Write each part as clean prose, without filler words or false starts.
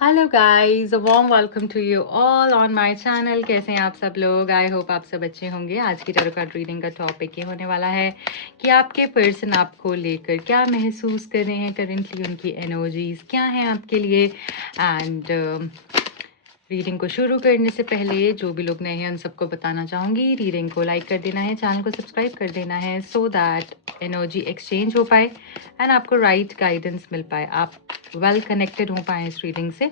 Hello guys, warm welcome to you all on my channel. कैसे हैं आप सब लोग? आई होप आप सब अच्छे होंगे। आज की टैरो कार्ड रीडिंग का टॉपिक ये होने वाला है कि आपके पर्सन आपको लेकर क्या महसूस कर रहे हैं करेंटली, उनकी एनर्जीज क्या हैं आपके लिए। एंड रीडिंग को शुरू करने से पहले जो भी लोग नए हैं उन सबको बताना चाहूँगी, रीडिंग को लाइक कर देना है, चैनल को सब्सक्राइब कर देना है सो दैट एनर्जी एक्सचेंज हो पाए एंड आपको राइट गाइडेंस मिल पाए, आप वेल कनेक्टेड हो पाए इस रीडिंग से।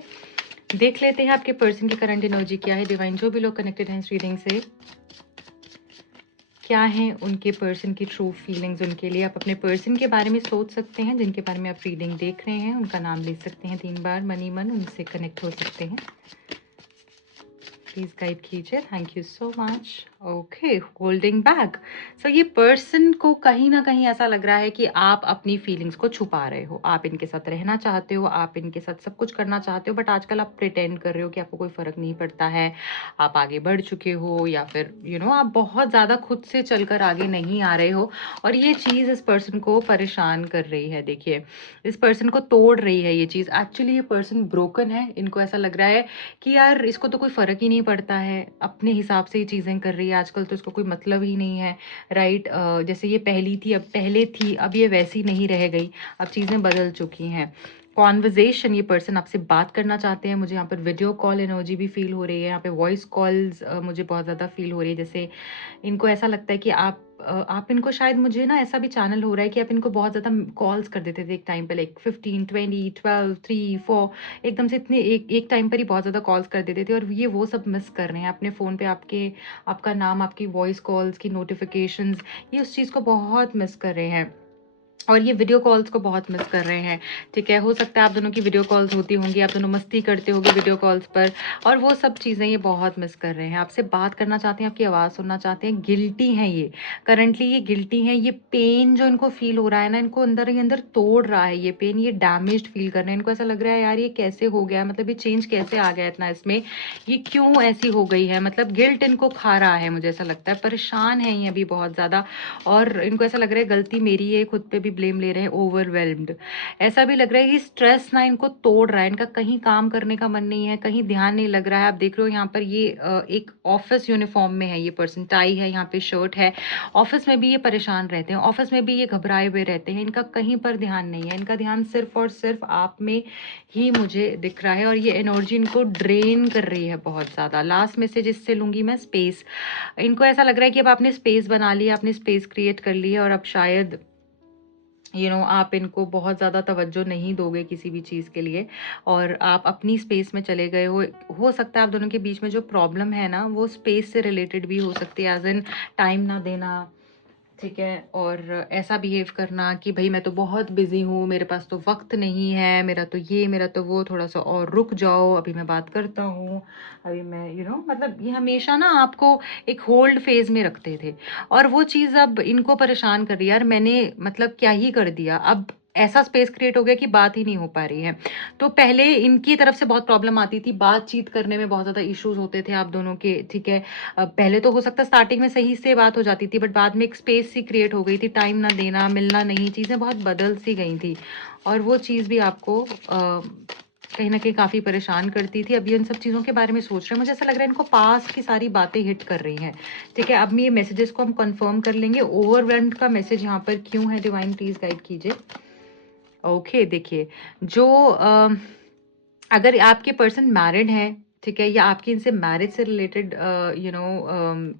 देख लेते हैं आपके पर्सन की करंट एनर्जी क्या है। डिवाइन जो भी लोग कनेक्टेड हैं इस रीडिंग से, क्या है उनके पर्सन की ट्रू फीलिंग्स उनके लिए। आप अपने पर्सन के बारे में सोच सकते हैं, जिनके बारे में आप रीडिंग देख रहे हैं उनका नाम ले सकते हैं 3 बार, मनी मन उनसे कनेक्ट हो सकते हैं। प्लीज गाइड कीजिए, thank you so much. Okay, holding back. So ये पर्सन को कहीं ना कहीं ऐसा लग रहा है कि आप अपनी फीलिंग्स को छुपा रहे हो। आप इनके साथ रहना चाहते हो, आप इनके साथ सब कुछ करना चाहते हो, बट आजकल आप प्रिटेंड कर रहे हो कि आपको कोई फर्क नहीं पड़ता है, आप आगे बढ़ चुके हो, या फिर आप बहुत ज़्यादा खुद से चलकर आगे नहीं आ रहे हो। और ये चीज़ इस पर्सन को परेशान कर रही है। देखिए, इस पर्सन को तोड़ रही है ये चीज़। एक्चुअली ये पर्सन ब्रोकन है। इनको ऐसा लग रहा है कि यार इसको तो कोई फ़र्क ही नहीं पड़ता है, अपने हिसाब से ये चीज़ें कर रही है, आजकल तो इसको कोई मतलब ही नहीं है। राइट, जैसे ये पहले थी, अब ये वैसी नहीं रह गई, अब चीज़ें बदल चुकी हैं। कॉन्वर्जेशन, ये पर्सन आपसे बात करना चाहते हैं। मुझे यहाँ पर वीडियो कॉल एनर्जी भी फील हो रही है, यहाँ पे वॉइस कॉल्स मुझे बहुत ज़्यादा फील हो रही है। जैसे इनको ऐसा लगता है कि आप इनको शायद, मुझे ना ऐसा भी चैनल हो रहा है कि आप इनको बहुत ज़्यादा कॉल्स कर देते थे एक टाइम पे, लाइक 15 20 12 3 4, एकदम से इतने एक टाइम पर ही बहुत ज़्यादा कॉल्स कर देते थे। और ये वो सब मिस कर रहे हैं अपने फ़ोन पे, आपका नाम, आपकी वॉइस कॉल्स की नोटिफिकेशंस, ये उस चीज़ को बहुत मिस कर रहे हैं। और ये वीडियो कॉल्स को बहुत मिस कर रहे हैं। ठीक है, हो सकता है आप दोनों की वीडियो कॉल्स होती होंगी, आप दोनों मस्ती करते होंगे वीडियो कॉल्स पर, और वो सब चीज़ें ये बहुत मिस कर रहे हैं। आपसे बात करना चाहते हैं, आपकी आवाज़ सुनना चाहते हैं। गिल्टी हैं ये, करंटली ये गिल्टी हैं। ये पेन जो इनको फील हो रहा है ना, इनको अंदर ही अंदर तोड़ रहा है ये पेन। ये डैमेज्ड फील कर रहे हैं। इनको ऐसा लग रहा है यार ये कैसे हो गया, मतलब ये चेंज कैसे आ गया इतना इसमें, ये क्यों ऐसी हो गई है। मतलब गिल्ट इनको खा रहा है, मुझे ऐसा लगता है। परेशान है ये अभी बहुत ज़्यादा, और इनको ऐसा लग रहा है गलती मेरी है, खुद पे भी ब्लेम ले रहे हैं, ओवरवेल्म्ड। ऐसा भी लग रहा है कि स्ट्रेस ना इनको तोड़ रहा है, इनका कहीं काम करने का मन नहीं है, कहीं ध्यान नहीं लग रहा है। आप देख रहे हो यहाँ पर ये एक ऑफिस यूनिफॉर्म में है, ये पर्सन टाई है, यहाँ पे शर्ट है। ऑफिस में भी ये परेशान रहते हैं, ऑफिस में भी ये घबराए हुए रहते हैं, इनका कहीं पर ध्यान नहीं है। इनका ध्यान सिर्फ और सिर्फ आप में ही मुझे दिख रहा है, और ये एनर्जी इनको ड्रेन कर रही है बहुत ज़्यादा। लास्ट मैसेज इससे लूंगी मैं, स्पेस। इनको ऐसा लग रहा है कि अब आपने स्पेस बना ली, आपने स्पेस क्रिएट कर ली है, और अब शायद आप इनको बहुत ज़्यादा तवज्जो नहीं दोगे किसी भी चीज़ के लिए, और आप अपनी स्पेस में चले गए हो सकता है आप दोनों के बीच में जो प्रॉब्लम है ना, वो स्पेस से रिलेटेड भी हो सकती है, एज इन टाइम ना देना। ठीक है, और ऐसा बिहेव करना कि भाई मैं तो बहुत बिजी हूँ, मेरे पास तो वक्त नहीं है, मेरा तो ये, मेरा तो वो, थोड़ा सा और रुक जाओ, अभी मैं बात करता हूँ, अभी मैं मतलब ये हमेशा ना आपको एक होल्ड फेज में रखते थे, और वो चीज़ अब इनको परेशान कर रही है। यार मैंने मतलब क्या ही कर दिया, अब ऐसा स्पेस क्रिएट हो गया कि बात ही नहीं हो पा रही है। तो पहले इनकी तरफ से बहुत प्रॉब्लम आती थी, बातचीत करने में बहुत ज़्यादा इश्यूज होते थे आप दोनों के। ठीक है, पहले तो हो सकता है स्टार्टिंग में सही से बात हो जाती थी, बट बाद में एक स्पेस सी क्रिएट हो गई थी, टाइम ना देना, मिलना नहीं, चीज़ें बहुत बदल सी गई थी, और वो चीज़ भी आपको कहीं ना कहीं काफ़ी परेशान करती थी। अभी इन सब चीज़ों के बारे में सोच रहे हैं, मुझे ऐसा लग रहा है इनको पास की सारी बातें हिट कर रही हैं। ठीक है, अब मैं ये मैसेजेस को हम कंफर्म कर लेंगे। ओवरवेल्म्ड का मैसेज यहाँ पर क्यों है, डिवाइन प्लीज गाइड कीजिए। ओके, देखिए, जो अगर आपके पर्सन मैरिड है, ठीक है, या आपकी इनसे मैरिज से रिलेटेड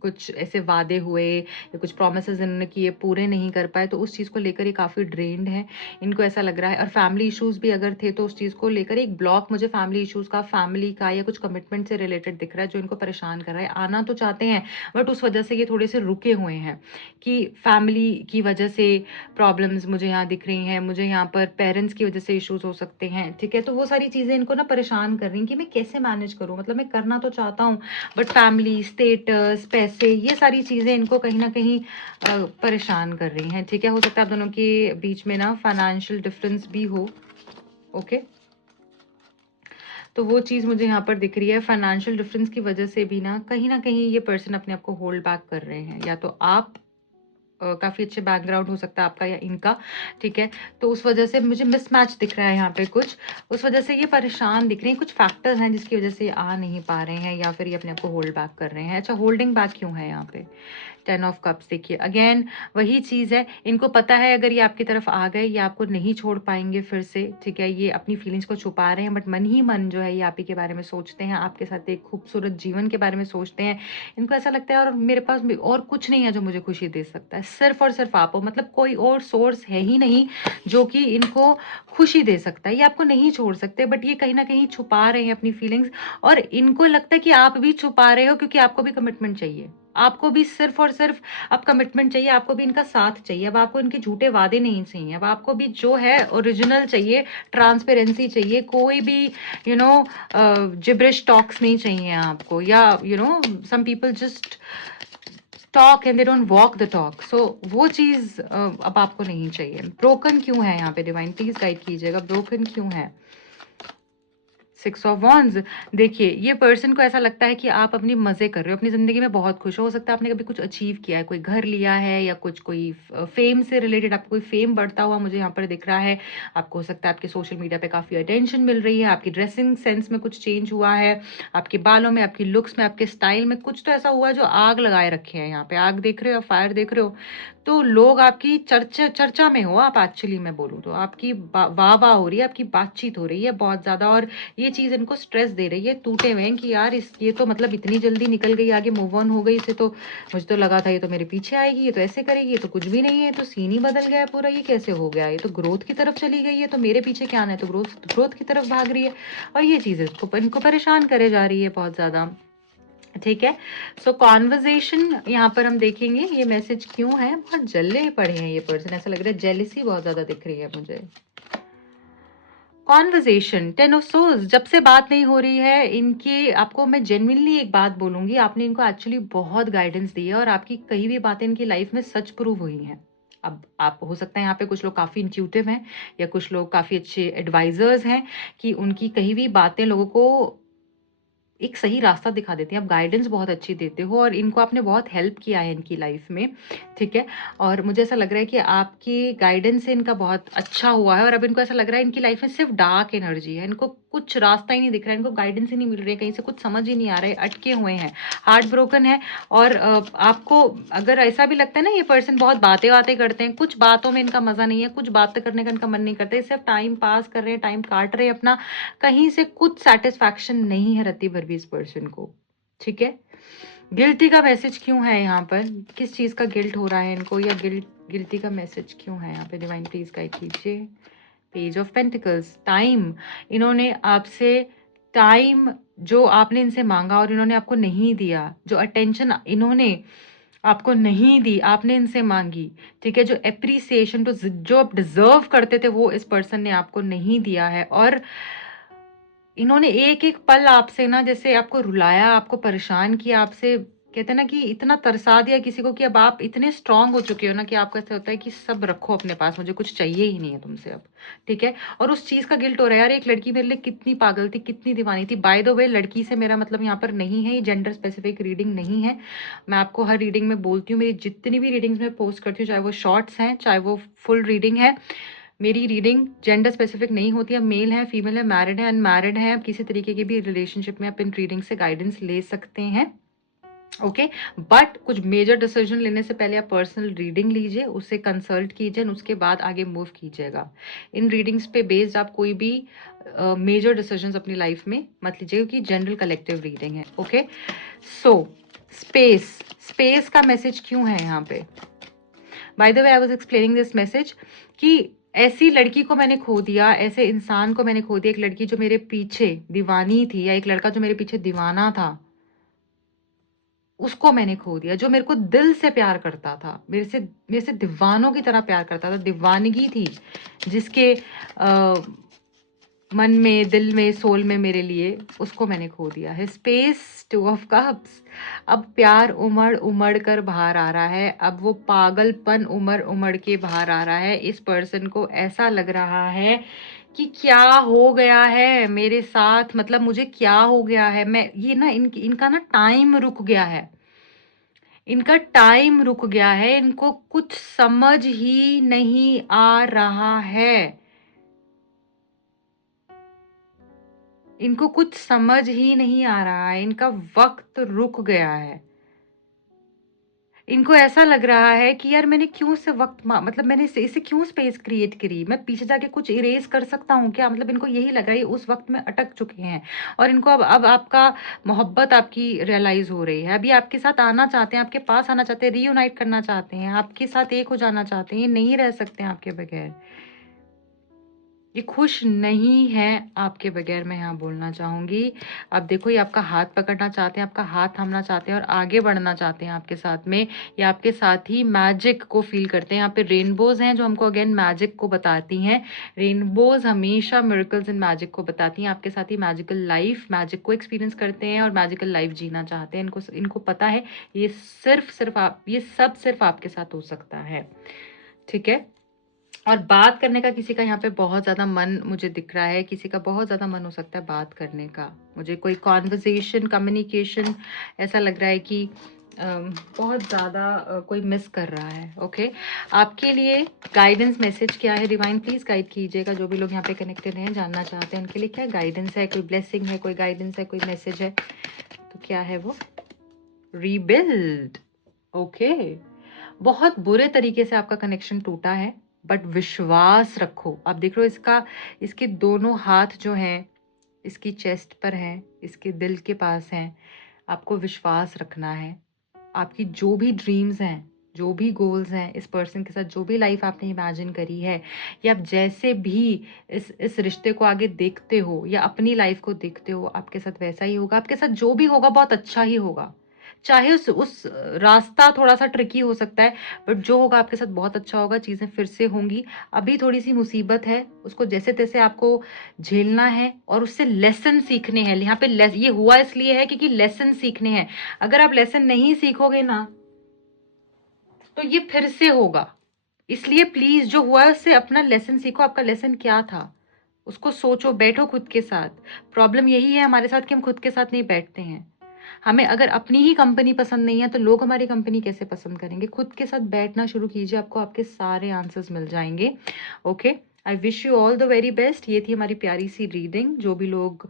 कुछ ऐसे वादे हुए या कुछ प्रोमिसेस इन्होंने किए, पूरे नहीं कर पाए, तो उस चीज़ को लेकर ये काफ़ी ड्रेन्ड है, इनको ऐसा लग रहा है। और फैमिली इश्यूज भी अगर थे, तो उस चीज़ को लेकर एक ब्लॉक मुझे फैमिली इश्यूज का, फैमिली का, या कुछ कमिटमेंट से रिलेटेड दिख रहा है, जो इनको परेशान कर रहा है। आना तो चाहते हैं, बट उस वजह से ये थोड़े से रुके हुए हैं, कि फैमिली की वजह से प्रॉब्लम्स मुझे यहाँ दिख रही हैं, मुझे यहाँ पर पेरेंट्स की वजह से इश्यूज हो सकते हैं। ठीक है, तो वो सारी चीज़ें इनको ना परेशान कर रही हैं कि मैं कैसे मैनेज करूँ, मतलब मैं करना तो चाहता हूँ, बट फैमिली, स्टेटस, पैसे, ये सारी चीज़ें इनको कहीं ना कहीं परेशान कर रही हैं। ठीक है, हो सकता है आप दोनों के बीच में ना फाइनेंशियल डिफरेंस भी हो। ओके, तो वो चीज़ मुझे यहाँ पर दिख रही है। फाइनेंशियल डिफरेंस की वजह से भी ना कहीं ये पर्सन अपने आप को होल्ड बैक कर रहे हैं, या तो आप काफ़ी अच्छे बैकग्राउंड हो सकता है आपका या इनका, ठीक है? तो उस वजह से मुझे मिसमैच दिख रहा है यहाँ पे कुछ, उस वजह से ये परेशान दिख रहे हैं, कुछ फैक्टर्स हैं जिसकी वजह से ये आ नहीं पा रहे हैं या फिर ये अपने आप को होल्ड बैक कर रहे हैं। अच्छा, होल्डिंग बैक क्यों है यहाँ पे? 10 ऑफ कप्स, देखिए अगेन वही चीज़ है, इनको पता है अगर ये आपकी तरफ आ गए, ये आपको नहीं छोड़ पाएँगे फिर से, ठीक है? ये अपनी फीलिंग्स को छुपा रहे हैं, बट मन ही मन जो है ये आप ही के बारे में सोचते हैं, आपके साथ एक खूबसूरत जीवन के बारे में सोचते हैं। इनको ऐसा लगता है और मेरे पास में और कुछ नहीं है जो मुझे खुशी दे सकता है, सिर्फ़ और सिर्फ़ आप हो, मतलब कोई और सोर्स है ही नहीं जो कि इनको खुशी दे सकता है। ये आपको नहीं छोड़ सकते, बट ये कहीं न कहीं छुपा रहे हैं अपनी फीलिंग्स, और इनको लगता है कि आप भी छुपा रहे हो क्योंकि आपको भी कमिटमेंट चाहिए। आपको भी सिर्फ़ और सिर्फ़ अब कमिटमेंट चाहिए, आपको भी इनका साथ चाहिए, अब आपको इनके झूठे वादे नहीं चाहिए, अब आपको भी जो है ओरिजिनल चाहिए, ट्रांसपेरेंसी चाहिए, कोई भी जिब्रिश टॉक्स नहीं चाहिए आपको, या some people just talk and they don't walk the talk, so वो चीज़ अब आपको नहीं चाहिए। ब्रोकन क्यों है यहाँ पे डिवाइन, प्लीज़ गाइड कीजिएगा, ब्रोकन क्यों है? 6 ऑफ वॉन्ड्स, देखिए ये पर्सन को ऐसा लगता है कि आप अपनी मज़े कर रहे हो, अपनी ज़िंदगी में बहुत खुश हो सकता है, आपने कभी कुछ अचीव किया है, कोई घर लिया है या कुछ कोई फेम से रिलेटेड आपको कोई फेम बढ़ता हुआ मुझे यहाँ पर दिख रहा है। आपको हो सकता है आपके सोशल मीडिया पे काफ़ी अटेंशन मिल रही है, आपकी ड्रेसिंग सेंस में कुछ चेंज हुआ है, आपके बालों में, आपकी लुक्स में, आपके स्टाइल में कुछ तो ऐसा हुआ है जो आग लगाए रखे हैं यहाँ पे। आग देख रहे हो, फायर देख रहे हो, तो लोग आपकी चर्चा में हो, आप एक्चुअली मैं बोलूँ तो आपकी वाह-वाह हो रही है, आपकी बातचीत हो रही है बहुत ज़्यादा, और ये चीज़ इनको स्ट्रेस दे रही है, टूटे हुए हैं कि यार ये तो मतलब इतनी जल्दी निकल गई आगे, मूव ऑन हो गई, इसे तो मुझे तो लगा था ये तो मेरे पीछे आएगी, ये तो ऐसे करेगी, ये तो कुछ भी नहीं है, ये तो सीन ही बदल गया है पूरा, ये कैसे हो गया? ये तो ग्रोथ की तरफ चली गई है, तो मेरे पीछे क्या आना है, तो ग्रोथ ग्रोथ की तरफ भाग रही है, और ये चीज़ इनको इनको परेशान करे जा रही है बहुत ज़्यादा। ठीक है, सो कॉन्वर्जेशन यहाँ पर हम देखेंगे ये मैसेज क्यों है, बहुत जले पड़े हैं ये पर्सन, ऐसा लग रहा है जेलिसी बहुत ज्यादा दिख रही है मुझे। कॉन्वर्जेशन 10 ऑफ सोल्स, जब से बात नहीं हो रही है इनकी, आपको मैं जेन्युइनली एक बात बोलूंगी, आपने इनको एक्चुअली बहुत गाइडेंस दी है और आपकी कई भी बातें इनकी लाइफ में सच प्रूव हुई हैं। अब आप हो सकता है यहाँ पे कुछ लोग काफ़ी इंट्यूटिव हैं या कुछ लोग काफ़ी अच्छे एडवाइजर्स हैं कि उनकी कही भी बातें लोगों को एक सही रास्ता दिखा देती हैं, आप गाइडेंस बहुत अच्छी देते हो और इनको आपने बहुत हेल्प किया है इनकी लाइफ में, ठीक है? और मुझे ऐसा लग रहा है कि आपकी गाइडेंस से इनका बहुत अच्छा हुआ है और अब इनको ऐसा लग रहा है इनकी लाइफ में सिर्फ डार्क एनर्जी है, इनको कुछ रास्ता ही नहीं दिख रहा है, इनको गाइडेंस ही नहीं मिल रही है, कहीं से कुछ समझ ही नहीं आ रहा है, अटके हुए हैं, हार्ट ब्रोकन है। और आपको अगर ऐसा भी लगता है ना ये पर्सन बहुत बातें-वातें करते हैं, कुछ बातों में इनका मज़ा नहीं है, कुछ बातें करने का इनका मन नहीं करता, ये सिर्फ टाइम पास कर रहे हैं, टाइम काट रहे हैं अपना, कहीं से कुछ सैटिस्फैक्शन नहीं है रत्ती भर भी इस पर्सन को, ठीक है? गिल्टी का मैसेज क्यों है यहाँ पर? किस चीज़ का गिल्ट हो रहा है इनको, या गिल्टी का मैसेज क्यों है यहाँ पे? डिवाइन प्लीज गाइड कीजिए। पेज ऑफ पेंटिकल्स, टाइम, इन्होंने आपसे टाइम जो आपने इनसे मांगा और इन्होंने आपको नहीं दिया, जो अटेंशन इन्होंने आपको नहीं दी, आपने इनसे मांगी, ठीक है? जो एप्रिसिएशन तो जो आप डिजर्व करते थे वो इस पर्सन ने आपको नहीं दिया है, और इन्होंने एक-एक पल आपसे ना जैसे आपको रुलाया, आपको परेशान किया, आपसे कहते हैं ना कि इतना तरसा दिया किसी को कि अब आप इतने स्ट्रॉन्ग हो चुके हो ना कि आपको ऐसा होता है कि सब रखो अपने पास, मुझे कुछ चाहिए ही नहीं है तुमसे अब, ठीक है? और उस चीज़ का गिल्ट हो रहा है, यार एक लड़की मेरे लिए कितनी पागल थी, कितनी दीवानी थी। बाय द वे लड़की से मेरा मतलब यहाँ पर नहीं है, ये जेंडर स्पेसिफिक रीडिंग नहीं है। मैं आपको हर रीडिंग में बोलती हूँ, मेरी जितनी भी रीडिंग्स मैं पोस्ट करती हूँ, चाहे वो शॉर्ट्स हैं, चाहे वो फुल रीडिंग है, मेरी रीडिंग जेंडर स्पेसिफिक नहीं होती है, मेल है, फीमेल है, मैरिड है, अनमैरिड है, आप किसी तरीके की भी रिलेशनशिप में आप इन रीडिंग से गाइडेंस ले सकते हैं, ओके? बट कुछ मेजर डिसीजन लेने से पहले आप पर्सनल रीडिंग लीजिए, उसे कंसल्ट कीजिए, उसके बाद आगे मूव कीजिएगा। इन रीडिंग्स पे बेस्ड आप कोई भी मेजर डिसीजंस अपनी लाइफ में मत लीजिए क्योंकि जनरल कलेक्टिव रीडिंग है, ओके? सो स्पेस, स्पेस का मैसेज क्यों है यहाँ पे? By the way I was explaining this message कि ऐसी लड़की को मैंने खो दिया, ऐसे इंसान को मैंने खो दिया, एक लड़की जो मेरे पीछे दीवानी थी या एक लड़का जो मेरे पीछे दीवाना था, उसको मैंने खो दिया, जो मेरे को दिल से प्यार करता था, मेरे से दीवानों की तरह प्यार करता था, दीवानगी थी जिसके मन में, दिल में, सोल में मेरे लिए, उसको मैंने खो दिया है। स्पेस, 2 ऑफ कप्स, अब प्यार उमड़ कर बाहर आ रहा है, अब वो पागलपन उमड़ के बाहर आ रहा है। इस पर्सन को ऐसा लग रहा है कि क्या हो गया है मेरे साथ, मतलब मुझे क्या हो गया है, मैं ये ना इनका ना टाइम रुक गया है। इनका टाइम रुक गया है, इनको कुछ समझ ही नहीं आ रहा है, इनको कुछ समझ ही नहीं आ रहा है, इनका वक्त रुक गया है। इनको ऐसा लग रहा है कि यार मैंने क्यों से वक्त मतलब मैंने इसे क्यों स्पेस क्रिएट करी, मैं पीछे जाके कुछ इरेज कर सकता हूँ क्या, मतलब इनको यही लग रहा है, उस वक्त में अटक चुके हैं और इनको अब आपका मोहब्बत आपकी रियलाइज हो रही है, अभी आपके साथ आना चाहते हैं, आपके पास आना चाहते हैं, रीयूनाइट करना चाहते हैं, आपके साथ एक हो जाना चाहते हैं, ये नहीं रह सकते हैं आपके बगैर, ये खुश नहीं है आपके बगैर, मैं यहाँ बोलना चाहूंगी। अब देखो, ये आपका हाथ पकड़ना चाहते हैं, आपका हाथ थामना चाहते हैं और आगे बढ़ना चाहते हैं आपके साथ में, या आपके साथ ही मैजिक को फील करते हैं। यहाँ पे रेनबोज हैं जो हमको अगेन मैजिक को बताती हैं। रेनबोज हमेशा मिरेकल्स एंड मैजिक को बताती हैं, आपके साथ ही मैजिकल लाइफ, मैजिक को एक्सपीरियंस करते हैं और मैजिकल लाइफ जीना चाहते हैं। इनको पता है ये ये सब सिर्फ आपके साथ हो सकता है, ठीक है। और बात करने का किसी का यहाँ पे बहुत ज़्यादा मन मुझे दिख रहा है, किसी का बहुत ज़्यादा मन हो सकता है बात करने का, मुझे कोई कॉन्वर्जेशन, कम्युनिकेशन ऐसा लग रहा है कि बहुत ज़्यादा कोई मिस कर रहा है। ओके, आपके लिए गाइडेंस मैसेज क्या है? डिवाइन प्लीज़ गाइड कीजिएगा, जो भी लोग यहाँ पे कनेक्टेड हैं, जानना चाहते हैं, उनके लिए क्या गाइडेंस है, कोई ब्लेसिंग है, कोई गाइडेंस है, कोई मैसेज है, तो क्या है वो? रीबिल्ड। ओके, बहुत बुरे तरीके से आपका कनेक्शन टूटा है, बट विश्वास रखो। आप देख रहे हो इसके दोनों हाथ जो हैं इसकी चेस्ट पर हैं, इसके दिल के पास हैं। आपको विश्वास रखना है। आपकी जो भी ड्रीम्स हैं, जो भी गोल्स हैं, इस पर्सन के साथ जो भी लाइफ आपने इमेजिन करी है, या आप जैसे भी इस रिश्ते को आगे देखते हो या अपनी लाइफ को देखते हो, आपके साथ वैसा ही होगा। आपके साथ जो भी होगा बहुत अच्छा ही होगा, चाहे उस रास्ता थोड़ा-सा ट्रिकी हो सकता है, बट जो होगा आपके साथ बहुत अच्छा होगा, चीज़ें फिर से होंगी। अभी थोड़ी-सी मुसीबत है, उसको जैसे-तैसे आपको झेलना है और उससे लेसन सीखने हैं। यहाँ पे ये हुआ इसलिए है क्योंकि लेसन सीखने हैं। अगर आप लेसन नहीं सीखोगे ना, तो ये फिर से होगा। इसलिए प्लीज़ जो हुआ है उससे अपना लेसन सीखो। आपका लेसन क्या था? उसको सोचो, बैठो खुद के साथ। प्रॉब्लम यही है हमारे साथ कि हम खुद के साथ नहीं बैठते हैं। हमें अगर अपनी ही कंपनी पसंद नहीं है तो लोग हमारी कंपनी कैसे पसंद करेंगे? खुद के साथ बैठना शुरू कीजिए, आपको आपके सारे आंसर्स मिल जाएंगे। Okay, I wish you all the very best. ये थी हमारी प्यारी सी रीडिंग। जो भी लोग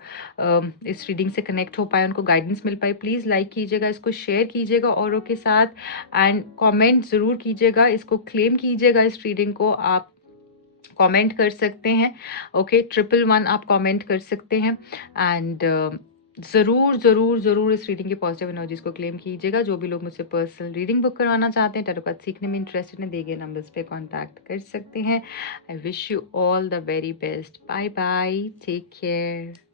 इस रीडिंग से कनेक्ट हो पाए, उनको गाइडेंस मिल पाए, प्लीज़ लाइक कीजिएगा, इसको शेयर कीजिएगा औरों के साथ, एंड कमेंट ज़रूर कीजिएगा, इसको क्लेम कीजिएगा। इस रीडिंग को आप कमेंट कर सकते हैं। ओके, 111 आप कमेंट कर सकते हैं, एंड ज़रूर ज़रूर ज़रूर इस रीडिंग की पॉजिटिव एनर्जीज को क्लेम कीजिएगा। जो भी लोग मुझसे पर्सनल रीडिंग बुक करवाना चाहते हैं, टैरो कार्ड सीखने में इंटरेस्टेड हैं, दिए गए नंबर्स पे कांटेक्ट कर सकते हैं। I wish you all the very best. Bye bye, take care.